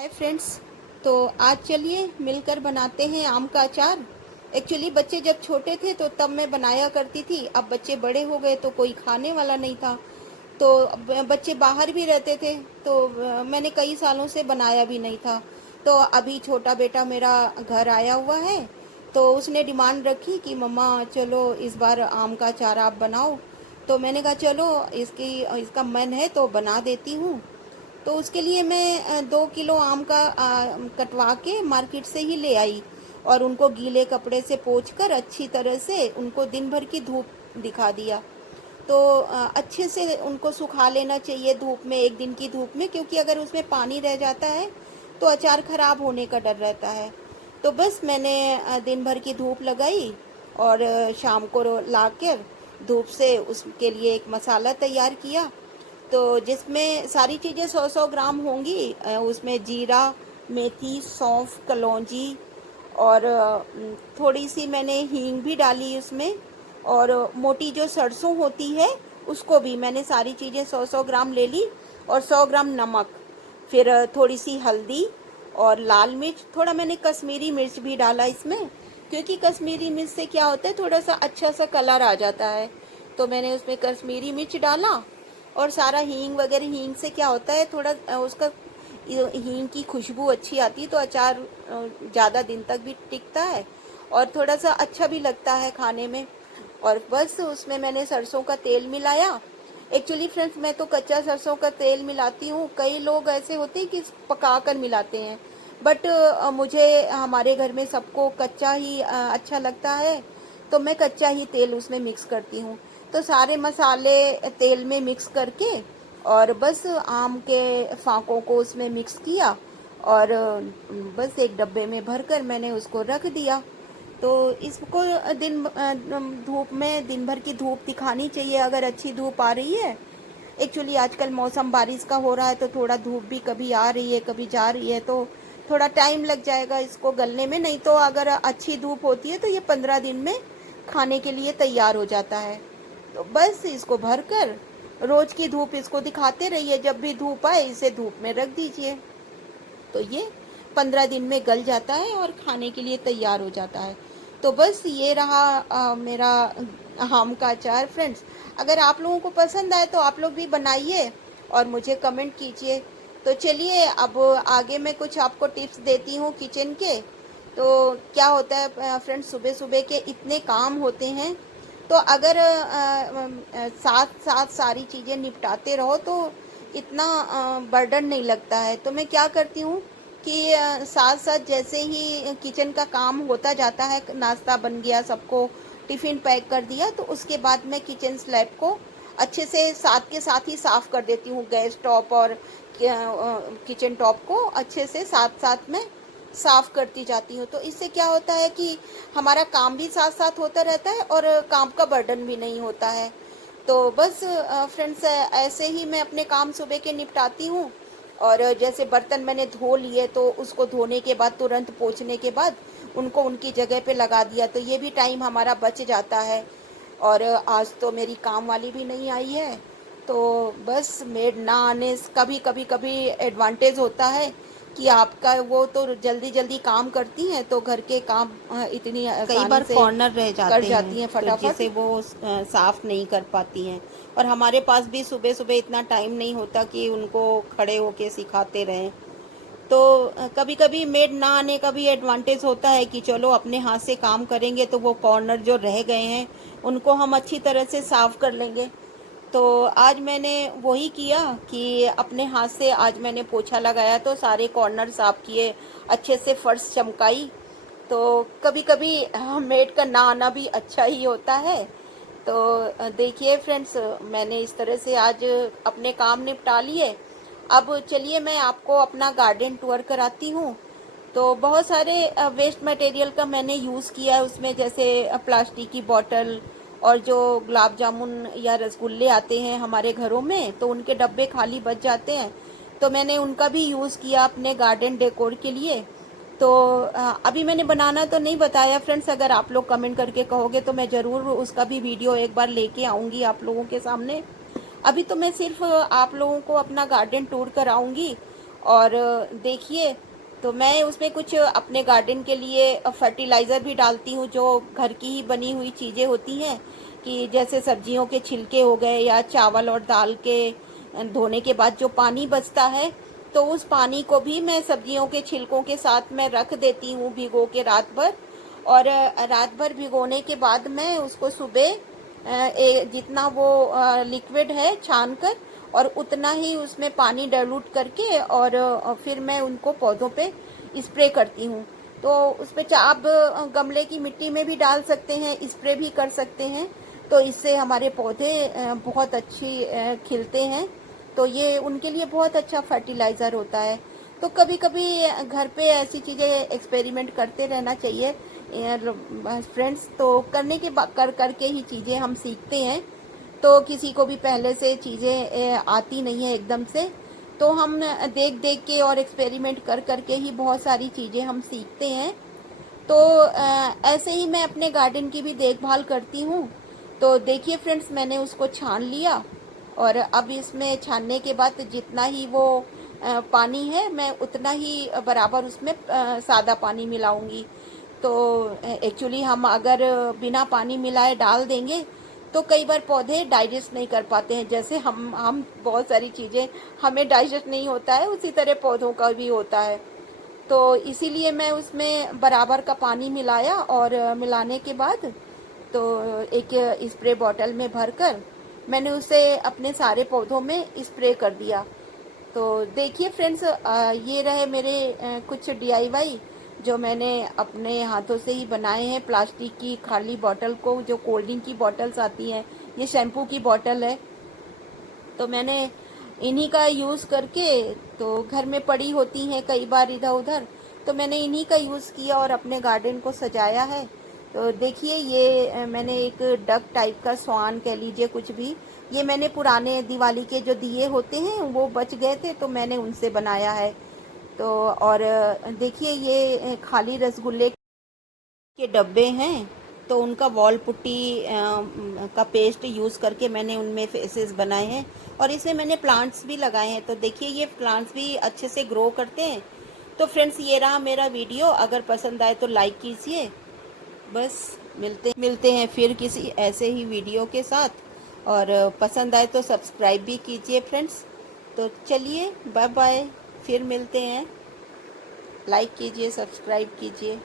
Hi friends. तो आज चलिए मिलकर बनाते हैं आम का अचार। एक्चुअली बच्चे जब छोटे थे तो तब मैं बनाया करती थी। अब बच्चे बड़े हो गए तो कोई खाने वाला नहीं था। तो बच्चे बाहर भी रहते थे तो मैंने कई सालों से बनाया भी नहीं था। तो अभी छोटा बेटा मेरा घर आया हुआ है तो उसने डिमांड रखी कि मम्मा चलो इस बार आम का अचार आप बनाओ। तो मैंने कहा चलो इसका मन है तो बना देती हूँ। तो उसके लिए मैं 2 किलो आम का कटवा के मार्केट से ही ले आई और उनको गीले कपड़े से पोंछकर अच्छी तरह से उनको दिन भर की धूप दिखा दिया। तो अच्छे से उनको सुखा लेना चाहिए धूप में, एक दिन की धूप में, क्योंकि अगर उसमें पानी रह जाता है तो अचार खराब होने का डर रहता है। तो बस मैंने दिन भर की धूप लगाई और शाम को ला कर धूप से उसके लिए एक मसाला तैयार किया। तो जिसमें सारी चीज़ें 100-100 ग्राम होंगी। उसमें जीरा, मेथी, सौंफ, कलौंजी और थोड़ी सी मैंने हींग भी डाली उसमें। और मोटी जो सरसों होती है उसको भी मैंने सारी चीज़ें 100-100 ग्राम ले ली और 100 ग्राम नमक, फिर थोड़ी सी हल्दी और लाल मिर्च, थोड़ा मैंने कश्मीरी मिर्च भी डाला इसमें, क्योंकि कश्मीरी मिर्च से क्या होता है थोड़ा सा अच्छा सा कलर आ जाता है। तो मैंने उसमें कश्मीरी मिर्च डाला और सारा हींग वगैरह। हींग से क्या होता है थोड़ा उसका हींग की खुशबू अच्छी आती है तो अचार ज़्यादा दिन तक भी टिकता है और थोड़ा सा अच्छा भी लगता है खाने में। और बस उसमें मैंने सरसों का तेल मिलाया। एक्चुअली फ्रेंड्स मैं तो कच्चा सरसों का तेल मिलाती हूँ, कई लोग ऐसे होते हैं कि पका कर मिलाते हैं, बट मुझे हमारे घर में सबको कच्चा ही अच्छा लगता है तो मैं कच्चा ही तेल उसमें मिक्स करती हूँ। तो सारे मसाले तेल में मिक्स करके और बस आम के फाँकों को उसमें मिक्स किया और बस एक डब्बे में भरकर मैंने उसको रख दिया। तो इसको धूप में दिन भर की धूप दिखानी चाहिए अगर अच्छी धूप आ रही है। एक्चुअली आजकल मौसम बारिश का हो रहा है तो थोड़ा धूप भी कभी आ रही है कभी जा रही है, तो थोड़ा टाइम लग जाएगा इसको गलने में। नहीं तो अगर अच्छी धूप होती है तो ये 15 दिन में खाने के लिए तैयार हो जाता है। तो बस इसको भरकर रोज की धूप इसको दिखाते रहिए, जब भी धूप आए इसे धूप में रख दीजिए तो ये 15 दिन में गल जाता है और खाने के लिए तैयार हो जाता है। तो बस ये रहा मेरा आम का अचार फ्रेंड्स। अगर आप लोगों को पसंद आए तो आप लोग भी बनाइए और मुझे कमेंट कीजिए। तो चलिए अब आगे मैं कुछ आपको टिप्स देती हूँ किचन के। तो क्या होता है फ्रेंड्स, सुबह सुबह के इतने काम होते हैं तो अगर साथ साथ सारी चीज़ें निपटाते रहो तो इतना बर्डन नहीं लगता है। तो मैं क्या करती हूँ कि साथ साथ जैसे ही किचन का काम होता जाता है, नाश्ता बन गया, सबको टिफ़िन पैक कर दिया, तो उसके बाद मैं किचन स्लैब को अच्छे से साथ के साथ ही साफ़ कर देती हूँ। गैस टॉप और किचन टॉप को अच्छे से साथ साथ में साफ़ करती जाती हूँ। तो इससे क्या होता है कि हमारा काम भी साथ साथ होता रहता है और काम का बर्डन भी नहीं होता है। तो बस फ्रेंड्स ऐसे ही मैं अपने काम सुबह के निपटाती हूँ। और जैसे बर्तन मैंने धो लिए तो उसको धोने के बाद तुरंत पोंछने के बाद उनको उनकी जगह पे लगा दिया, तो ये भी टाइम हमारा बच जाता है। और आज तो मेरी काम वाली भी नहीं आई है तो बस मेड ना आने का भी कभी एडवांटेज होता है कि आपका वो तो जल्दी जल्दी काम करती हैं तो घर के काम इतनी कई बार कॉर्नर रह कर जाते जाती हैं हैं तो फटाफट। जिसे वो साफ नहीं कर पाती हैं। और हमारे पास भी सुबह सुबह इतना टाइम नहीं होता कि उनको खड़े होके सिखाते रहें। तो कभी कभी मेड ना आने का भी एडवांटेज होता है कि चलो अपने हाथ से काम करेंगे तो वो कॉर्नर जो रह गए हैं उनको हम अच्छी तरह से साफ कर लेंगे। तो आज मैंने वही किया कि अपने हाथ से आज मैंने पोछा लगाया तो सारे कॉर्नर साफ किए, अच्छे से फर्श चमकाई। तो कभी कभी मेड का ना आना भी अच्छा ही होता है। तो देखिए फ्रेंड्स मैंने इस तरह से आज अपने काम निपटा लिए। अब चलिए मैं आपको अपना गार्डन टूर कराती हूँ। तो बहुत सारे वेस्ट मटेरियल का मैंने यूज़ किया है उसमें, जैसे प्लास्टिक की बोतल और जो गुलाब जामुन या रसगुल्ले आते हैं हमारे घरों में तो उनके डब्बे खाली बच जाते हैं, तो मैंने उनका भी यूज़ किया अपने गार्डन डेकोर के लिए। तो अभी मैंने बनाना तो नहीं बताया फ्रेंड्स, अगर आप लोग कमेंट करके कहोगे तो मैं ज़रूर उसका भी वीडियो एक बार लेके आऊँगी आप लोगों के सामने। अभी तो मैं सिर्फ आप लोगों को अपना गार्डन टूर कराऊंगी और देखिए, तो मैं उसमें कुछ अपने गार्डन के लिए फर्टिलाइज़र भी डालती हूँ, जो घर की ही बनी हुई चीज़ें होती हैं, कि जैसे सब्जियों के छिलके हो गए या चावल और दाल के धोने के बाद जो पानी बचता है, तो उस पानी को भी मैं सब्जियों के छिलकों के साथ में रख देती हूँ भिगो के रात भर। और रात भर भिगोने के बाद मैं उसको सुबह जितना वो लिक्विड है छान कर, और उतना ही उसमें पानी डाइल्यूट करके, और फिर मैं उनको पौधों पे स्प्रे करती हूँ। तो उस पे आप गमले की मिट्टी में भी डाल सकते हैं, स्प्रे भी कर सकते हैं। तो इससे हमारे पौधे बहुत अच्छी खिलते हैं। तो ये उनके लिए बहुत अच्छा फर्टिलाइज़र होता है। तो कभी कभी घर पे ऐसी चीज़ें एक्सपेरिमेंट करते रहना चाहिए फ्रेंड्स। तो करने के बाद कर करके ही चीज़ें हम सीखते हैं। तो किसी को भी पहले से चीज़ें आती नहीं है एकदम से, तो हम देख देख के और एक्सपेरिमेंट कर करके ही बहुत सारी चीज़ें हम सीखते हैं। तो ऐसे ही मैं अपने गार्डन की भी देखभाल करती हूँ। तो देखिए फ्रेंड्स, मैंने उसको छान लिया, और अब इसमें छानने के बाद जितना ही वो पानी है, मैं उतना ही बराबर उसमें सादा पानी मिलाऊंगी। तो एक्चुअली हम अगर बिना पानी मिलाए डाल देंगे तो कई बार पौधे डाइजेस्ट नहीं कर पाते हैं। जैसे हम बहुत सारी चीज़ें हमें डाइजेस्ट नहीं होता है, उसी तरह पौधों का भी होता है। तो इसीलिए मैं उसमें बराबर का पानी मिलाया, और मिलाने के बाद तो एक स्प्रे बॉटल में भरकर मैंने उसे अपने सारे पौधों में स्प्रे कर दिया। तो देखिए फ्रेंड्स, ये रहे मेरे कुछ डीआईवाई जो मैंने अपने हाथों से ही बनाए हैं। प्लास्टिक की खाली बॉटल को, जो कोल्ड ड्रिंक की बॉटल्स आती हैं, ये शैम्पू की बॉटल है, तो मैंने इन्हीं का यूज़ करके, तो घर में पड़ी होती हैं कई बार इधर उधर, तो मैंने इन्हीं का यूज़ किया और अपने गार्डन को सजाया है। तो देखिए, ये मैंने एक डक टाइप का, स्वान कह लीजिए, कुछ भी, ये मैंने पुराने दिवाली के जो दिए होते हैं वो बच गए थे, तो मैंने उनसे बनाया है। तो और देखिए, ये खाली रसगुल्ले के डब्बे हैं, तो उनका वॉल पुट्टी का पेस्ट यूज़ करके मैंने उनमें फेसेस बनाए हैं, और इसमें मैंने प्लांट्स भी लगाए हैं। तो देखिए, ये प्लांट्स भी अच्छे से ग्रो करते हैं। तो फ्रेंड्स, ये रहा मेरा वीडियो। अगर पसंद आए तो लाइक कीजिए। बस मिलते हैं फिर किसी ऐसे ही वीडियो के साथ, और पसंद आए तो सब्सक्राइब भी कीजिए फ्रेंड्स। तो चलिए, बाय बाय, फिर मिलते हैं। लाइक कीजिए, सब्सक्राइब कीजिए।